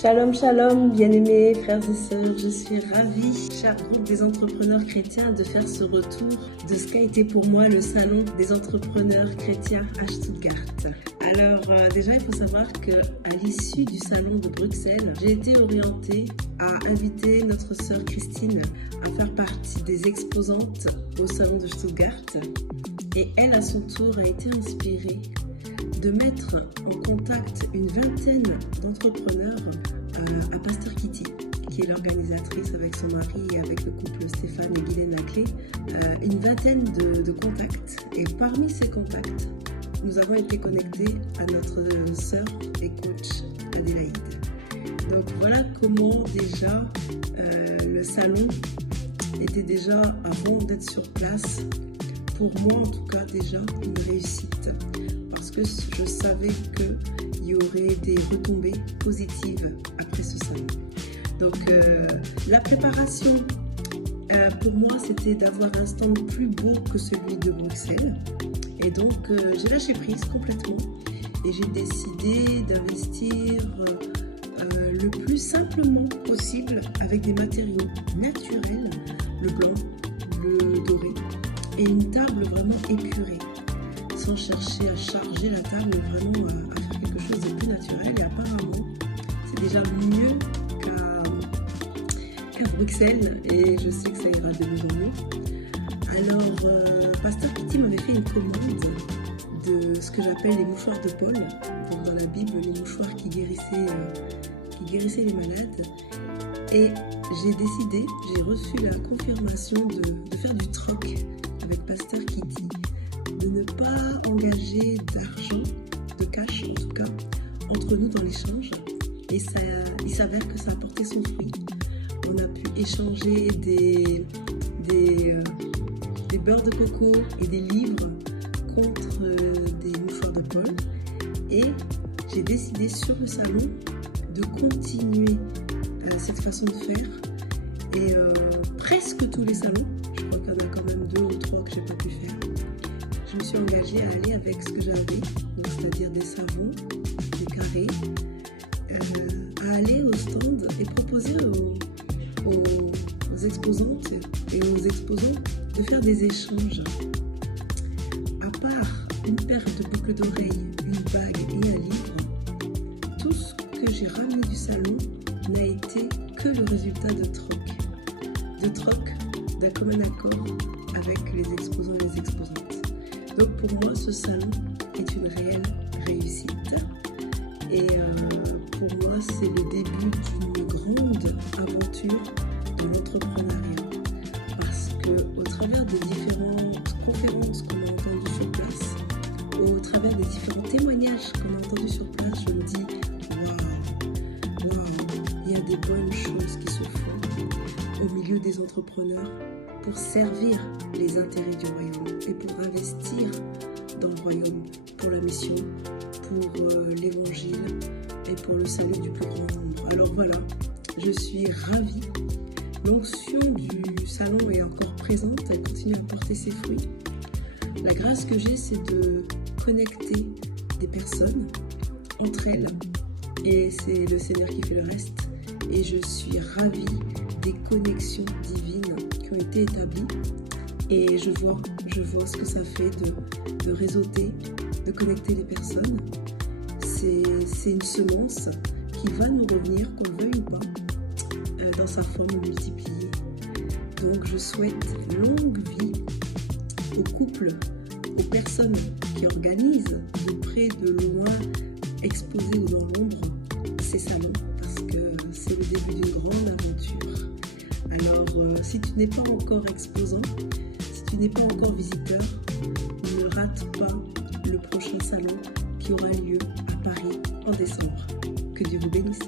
Shalom, shalom, bien-aimés frères et sœurs, je suis ravie, cher groupe des entrepreneurs chrétiens, de faire ce retour de ce qu'a été pour moi le salon des entrepreneurs chrétiens à Stuttgart. Alors déjà, il faut savoir qu'à l'issue du salon de Bruxelles, j'ai été orientée à inviter notre sœur Christine à faire partie des exposantes au salon de Stuttgart. Et elle, à son tour, a été inspirée de mettre en contact une vingtaine d'entrepreneurs à Pasteur Kitty, qui est l'organisatrice avec son mari et avec le couple Stéphane et Guylaine Laclé, une vingtaine de contacts. Et parmi ces contacts, nous avons été connectés à notre sœur et coach Adélaïde. Donc voilà comment déjà le salon était déjà, avant d'être sur place, pour moi en tout cas déjà une réussite. Parce que je savais qu'il y aurait des retombées positives après ce salon. Donc la préparation, pour moi, c'était d'avoir un stand plus beau que celui de Bruxelles. Et donc j'ai lâché prise complètement et j'ai décidé d'investir le plus simplement possible avec des matériaux naturels, le blanc, le doré, et une table vraiment épurée, sans chercher à charger la table, mais vraiment à faire quelque chose de plus naturel. Et apparemment, c'est déjà mieux qu'à Bruxelles, et je sais que ça ira de mieux en mieux. Alors, Pasteur Kitty m'avait fait une commande de ce que j'appelle les mouchoirs de Paul. Donc, dans la Bible, les mouchoirs qui guérissaient les malades. Et j'ai reçu la confirmation de faire du troc avec Pasteur Kitty, de ne pas engager d'argent, de cash en tout cas, entre nous dans l'échange. Et il s'avère que ça a porté son fruit. On a pu échanger des beurres de coco et des livres contre des mouchoirs de Paul. Et j'ai décidé sur le salon de continuer cette façon de faire. Et presque tous les salons, je crois qu'il y en a quand même 2 ou 3 que j'ai pas pu faire, je me suis engagée à aller avec ce que j'avais, c'est-à-dire des savons, des carrés, à aller au stand et proposer aux exposantes et aux exposants de faire des échanges. À part une paire de boucles d'oreilles, une bague et un livre, tout ce que j'ai ramené du salon n'a été que le résultat de troc, d'un commun accord avec les exposants et les exposantes. Donc pour moi, ce salon est une réelle réussite. Et pour moi, c'est le début d'une grande aventure de l'entrepreneuriat. Parce qu'au travers des différentes conférences qu'on a entendues sur place, au travers des différents témoignages qu'on a entendus sur place, je me dis waouh, il y a des bonnes choses qui se font au milieu des entrepreneurs pour servir les intérêts du royaume et pour investir dans le royaume, pour la mission, pour l'évangile et pour le salut du plus grand nombre. Alors voilà, je suis ravie. L'onction du salon est encore présente, elle continue à porter ses fruits. La grâce que j'ai, c'est de connecter des personnes entre elles, et c'est le Seigneur qui fait le reste. Et je suis ravie des connexions divines qui ont été établies. Et je vois ce que ça fait de réseauter, de connecter les personnes. C'est une semence qui va nous revenir, qu'on le veuille ou pas, dans sa forme multipliée. Donc je souhaite longue vie aux couples, aux personnes qui organisent de près, de loin, exposés ou dans l'ombre ces salons, parce que c'est le début d'une grande aventure. Alors si tu n'es pas encore exposant, si tu n'es pas encore visiteur, ne rate pas le prochain salon qui aura lieu à Paris en décembre. Que Dieu vous bénisse.